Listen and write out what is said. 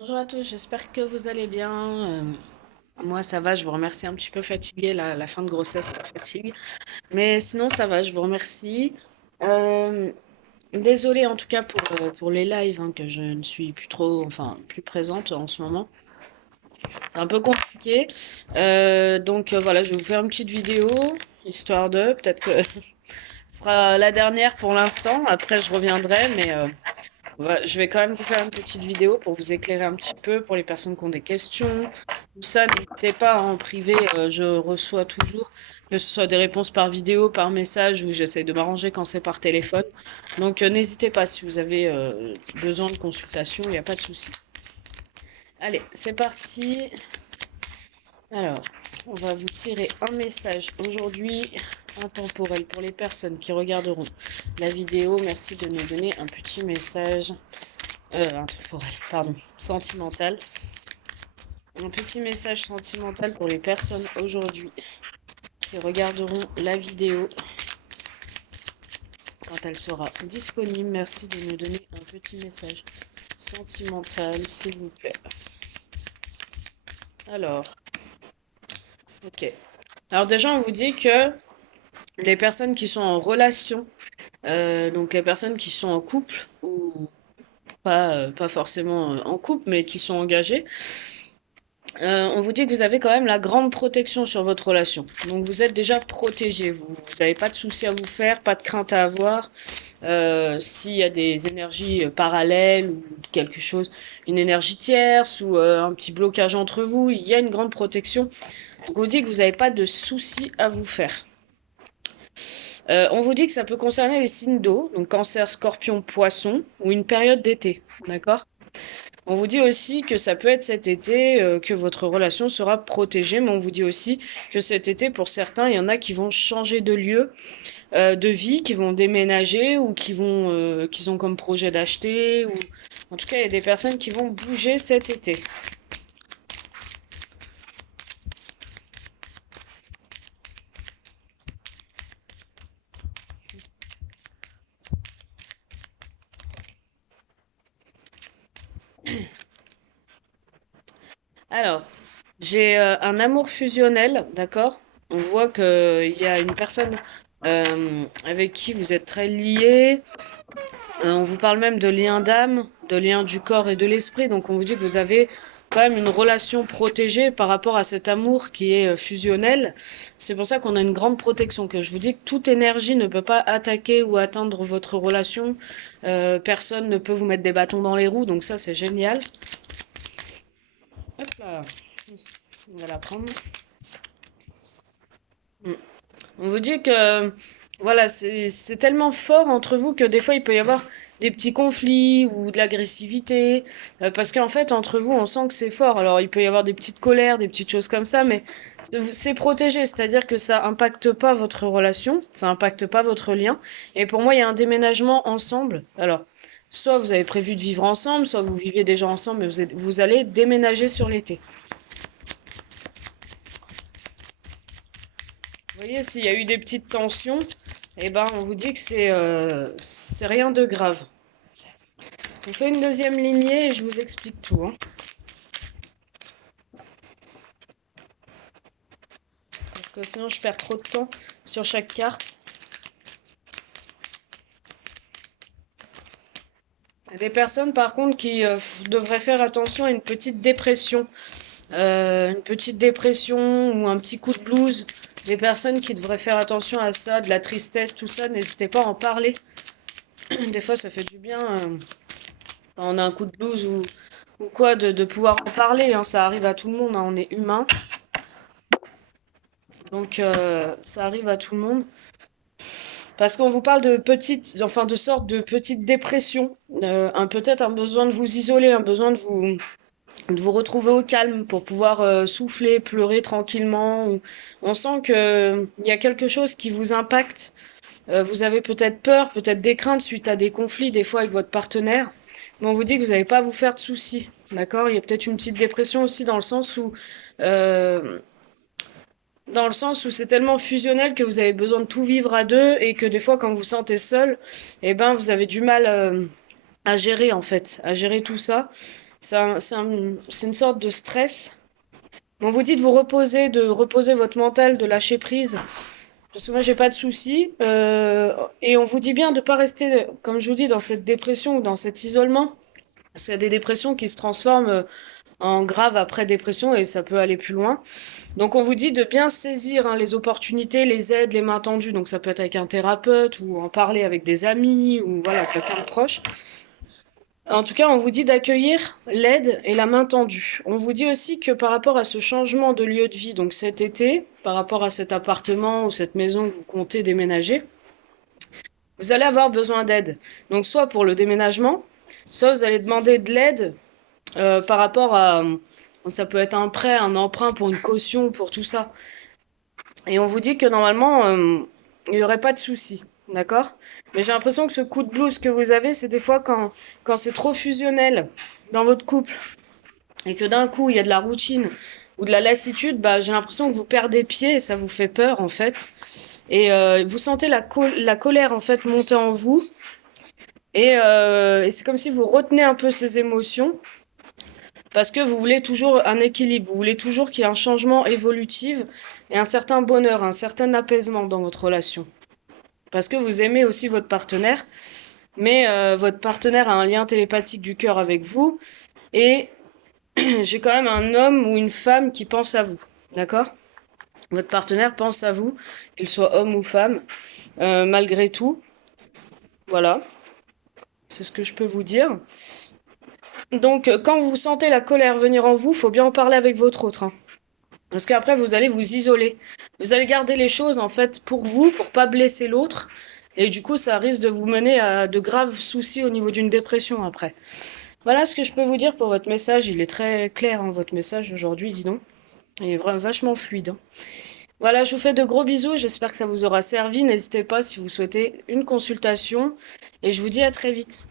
Bonjour à tous, j'espère que vous allez bien. Moi, ça va, je vous remercie. Un petit peu fatiguée, la fin de grossesse, ça fatigue. Mais sinon, ça va, je vous remercie. Euh, Désolée en tout cas pour les lives, hein, que je ne suis plus trop, enfin, plus présente en ce moment. C'est un peu compliqué. Voilà, je vais vous faire une petite vidéo, histoire de, peut-être que ce sera la dernière pour l'instant. Après, je reviendrai, mais je vais quand même vous faire une petite vidéo pour vous éclairer un petit peu pour les personnes qui ont des questions. Tout ça, n'hésitez pas, hein, en privé, je reçois toujours, que ce soit des réponses par vidéo, par message, ou j'essaie de m'arranger quand c'est par téléphone. Donc n'hésitez pas si vous avez besoin de consultation, il n'y a pas de souci. Allez, c'est parti. Alors, on va vous tirer un message aujourd'hui intemporel pour les personnes qui regarderont la vidéo. Merci de nous donner un petit message. Intemporel, pardon, sentimental. Un petit message sentimental pour les personnes aujourd'hui qui regarderont la vidéo quand elle sera disponible. Merci de nous donner un petit message sentimental, s'il vous plaît. Alors, ok. Alors déjà, on vous dit que les personnes qui sont en relation, donc les personnes qui sont en couple ou pas forcément en couple, mais qui sont engagées, on vous dit que vous avez quand même la grande protection sur votre relation. Donc vous êtes déjà protégé. Vous n'avez pas de soucis à vous faire, pas de crainte à avoir. S'il y a des énergies parallèles ou quelque chose, une énergie tierce ou un petit blocage entre vous, il y a une grande protection. Donc on vous dit que vous n'avez pas de soucis à vous faire. On vous dit que ça peut concerner les signes d'eau, donc cancer, scorpion, poisson, ou une période d'été. D'accord? On vous dit aussi que ça peut être cet été, que votre relation sera protégée, mais on vous dit aussi que cet été, pour certains, il y en a qui vont changer de lieu, de vie, qui vont déménager ou qui ont comme projet d'acheter. Ou en tout cas, il y a des personnes qui vont bouger cet été. Alors, j'ai un amour fusionnel, d'accord? On voit qu'il y a une personne avec qui vous êtes très liés. On vous parle même de lien d'âme, de lien du corps et de l'esprit. Donc on vous dit que vous avez quand même une relation protégée par rapport à cet amour qui est fusionnel. C'est pour ça qu'on a une grande protection, que je vous dis que toute énergie ne peut pas attaquer ou atteindre votre relation. Personne ne peut vous mettre des bâtons dans les roues, donc ça c'est génial. Hop là, on va la prendre. Mm. On vous dit que voilà, c'est tellement fort entre vous que des fois il peut y avoir des petits conflits ou de l'agressivité, parce qu'en fait entre vous on sent que c'est fort. Alors il peut y avoir des petites colères, des petites choses comme ça, mais c'est protégé, c'est-à-dire que ça impacte pas votre relation, ça impacte pas votre lien. Et pour moi il y a un déménagement ensemble. Alors soit vous avez prévu de vivre ensemble, soit vous vivez déjà ensemble, mais vous allez déménager sur l'été. Vous voyez, s'il y a eu des petites tensions, eh ben, on vous dit que c'est rien de grave. Je vous fais une deuxième lignée et je vous explique tout, hein, parce que sinon je perds trop de temps sur chaque carte. Il y a des personnes, par contre, qui devraient faire attention à une petite dépression ou un petit coup de blues. Des personnes qui devraient faire attention à ça, de la tristesse, tout ça, n'hésitez pas à en parler. Des fois, ça fait du bien. Quand on a un coup de blues ou quoi, de pouvoir en parler, hein, ça arrive à tout le monde, hein, on est humain, donc ça arrive à tout le monde. Parce qu'on vous parle de petites, enfin de sortes de petites dépressions, peut-être un besoin de vous isoler, un besoin de vous retrouver au calme pour pouvoir souffler, pleurer tranquillement. On sent que il y a quelque chose qui vous impacte. Vous avez peut-être peur, peut-être des craintes suite à des conflits des fois avec votre partenaire, mais on vous dit que vous n'avez pas à vous faire de soucis, d'accord? Il y a peut-être une petite dépression aussi euh, dans le sens où c'est tellement fusionnel que vous avez besoin de tout vivre à deux et que des fois quand vous vous sentez seul, eh ben vous avez du mal à gérer en fait, à gérer tout ça. C'est une sorte de stress. On vous dit de reposer votre mental, de lâcher prise. Parce que moi, j'ai pas de soucis. Et on vous dit bien de pas rester, comme je vous dis, dans cette dépression ou dans cet isolement. Parce qu'il y a des dépressions qui se transforment en grave après dépression et ça peut aller plus loin. Donc on vous dit de bien saisir hein, les opportunités, les aides, les mains tendues. Donc ça peut être avec un thérapeute ou en parler avec des amis ou voilà, quelqu'un de proche. En tout cas, on vous dit d'accueillir l'aide et la main tendue. On vous dit aussi que par rapport à ce changement de lieu de vie, donc cet été, par rapport à cet appartement ou cette maison que vous comptez déménager, vous allez avoir besoin d'aide. Donc soit pour le déménagement, soit vous allez demander de l'aide par rapport à... Ça peut être un prêt, un emprunt pour une caution, pour tout ça. Et on vous dit que normalement, il n'y aurait pas de souci. D'accord? Mais j'ai l'impression que ce coup de blues que vous avez, c'est des fois quand c'est trop fusionnel dans votre couple et que d'un coup il y a de la routine ou de la lassitude, bah, j'ai l'impression que vous perdez pied et ça vous fait peur en fait. Et vous sentez la colère en fait monter en vous. Et c'est comme si vous retenez un peu ces émotions parce que vous voulez toujours un équilibre, vous voulez toujours qu'il y ait un changement évolutif et un certain bonheur, un certain apaisement dans votre relation. Parce que vous aimez aussi votre partenaire, mais votre partenaire a un lien télépathique du cœur avec vous et j'ai quand même un homme ou une femme qui pense à vous, d'accord? Votre partenaire pense à vous, qu'il soit homme ou femme, malgré tout. Voilà, c'est ce que je peux vous dire. Donc, quand vous sentez la colère venir en vous, faut bien en parler avec votre autre, hein. Parce qu'après, vous allez vous isoler. Vous allez garder les choses, en fait, pour vous, pour pas blesser l'autre. Et du coup, ça risque de vous mener à de graves soucis au niveau d'une dépression après. Voilà ce que je peux vous dire pour votre message. Il est très clair, hein, votre message aujourd'hui, dis donc. Il est vachement fluide, hein. Voilà, je vous fais de gros bisous. J'espère que ça vous aura servi. N'hésitez pas si vous souhaitez une consultation. Et je vous dis à très vite.